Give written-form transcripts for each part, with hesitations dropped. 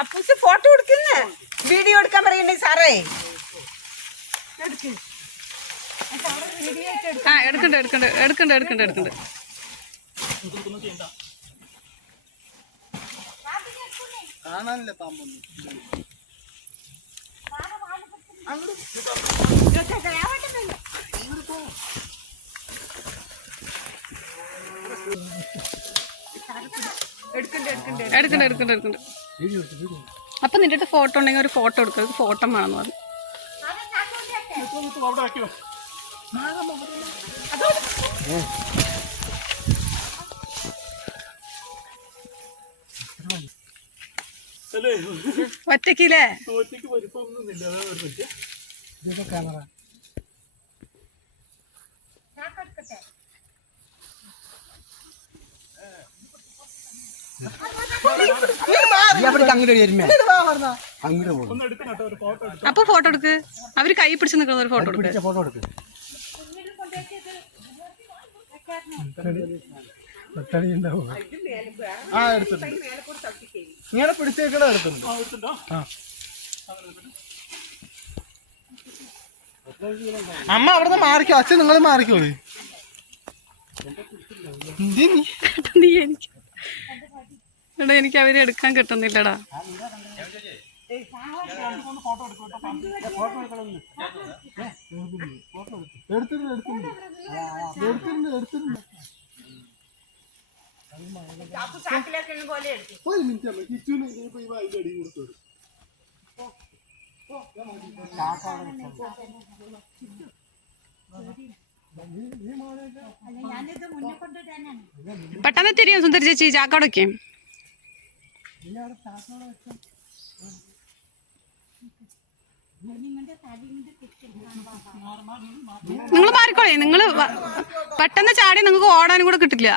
Appus photo എടുക്കുന്ന video എടുക്കാൻ പറയണ്ടേ സാറേ? എടുക്കണ്ട്. കാണാനില്ല പാമ്പൊന്നും. എടുക്കണ്ട്. അപ്പൊ നിന്റെ ഫോട്ടോ ഉണ്ടെങ്കിൽ ഒരു ഫോട്ടോ എടുക്കുക. ഫോട്ടോ വേണമെന്ന് പറഞ്ഞു. ഒറ്റക്കില്ലേ? ക്യാമറ അപ്പൊ ഫോട്ടോ എടുക്ക്. അവര് കൈ പിടിച്ച് നിൽക്കുന്ന ഒരു ഫോട്ടോ എടുക്ക്. ഫോട്ടോ എടുക്ക്. ഇങ്ങനെ പിടിച്ചേക്കട എടുത്തുണ്ട്. അമ്മ അവിടുന്ന് മാറിക്കോ. അച്ഛൻ നിങ്ങൾ മാറിക്കോളി. എനിക്ക് അവരെ എടുക്കാൻ കിട്ടുന്നില്ലടാ. പെട്ടെന്ന് തിരിയും സുന്ദരി ചേച്ചി. ചാക്കോടൊക്കെ നിങ്ങൾ മാറിക്കോളേ. നിങ്ങൾ പെട്ടെന്ന് ചാടി നിങ്ങൾക്ക് ഓടാനും കൂടെ കിട്ടില്ല.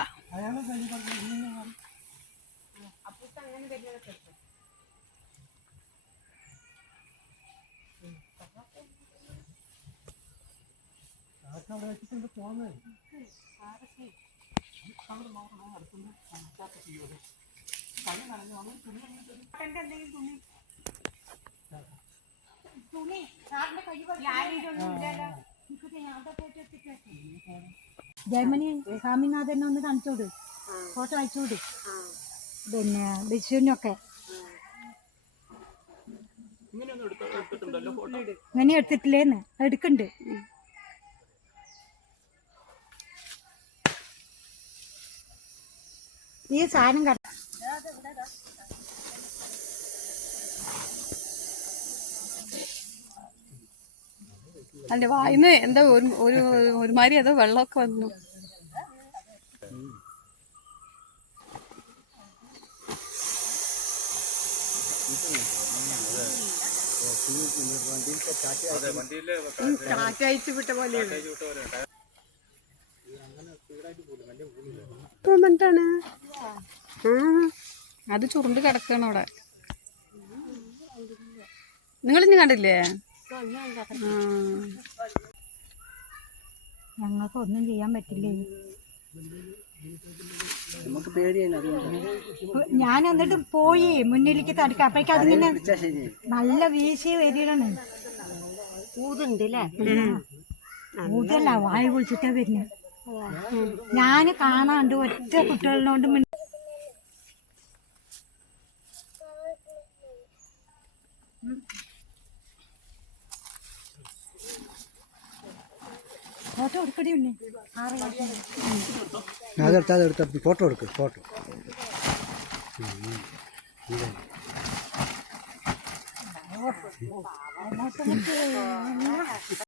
ജർമ്മനി സ്വാമിനാഥനെ ഒന്ന് കാണിച്ചോട്, ഫോട്ടോ അയച്ചോട്. പിന്നെ ബിഷുവിനൊക്കെ ഇങ്ങനെ എടുത്തിട്ടില്ലേന്ന് എടുക്കണ്ട്. ഈ സാധനം കണ്ട അല്ല വായിന്ന് എന്താ ഒരുമാതിരി അതോ വെള്ളമൊക്കെ വന്നു. കാറ്റയച്ചു വിട്ട പോലെയാണ്. അത് ചുരുണ്ട് കിടക്കണം അവിടെ. നിങ്ങളിഞ്ഞ് കണ്ടില്ലേ? ഞങ്ങൾക്ക് ഒന്നും ചെയ്യാൻ പറ്റില്ലേ. ഞാൻ എന്നിട്ട് പോയി മുന്നിലേക്ക് തടുക്കാം. അപ്പോഴേക്കും അതിങ്ങനെ നല്ല വീശി വരികയാണ്. ഊതുണ്ടല്ലേ? ഊതല്ല, വായ പൊളിച്ചിട്ടാ വരുന്നത്. ഞാൻ കാണാണ്ട് ഒറ്റ കുട്ടികളോണ്ട് ഫോട്ടോ എടുക്കടി. അതെടുത്ത ഫോട്ടോ എടുക്ക്. ഫോട്ടോ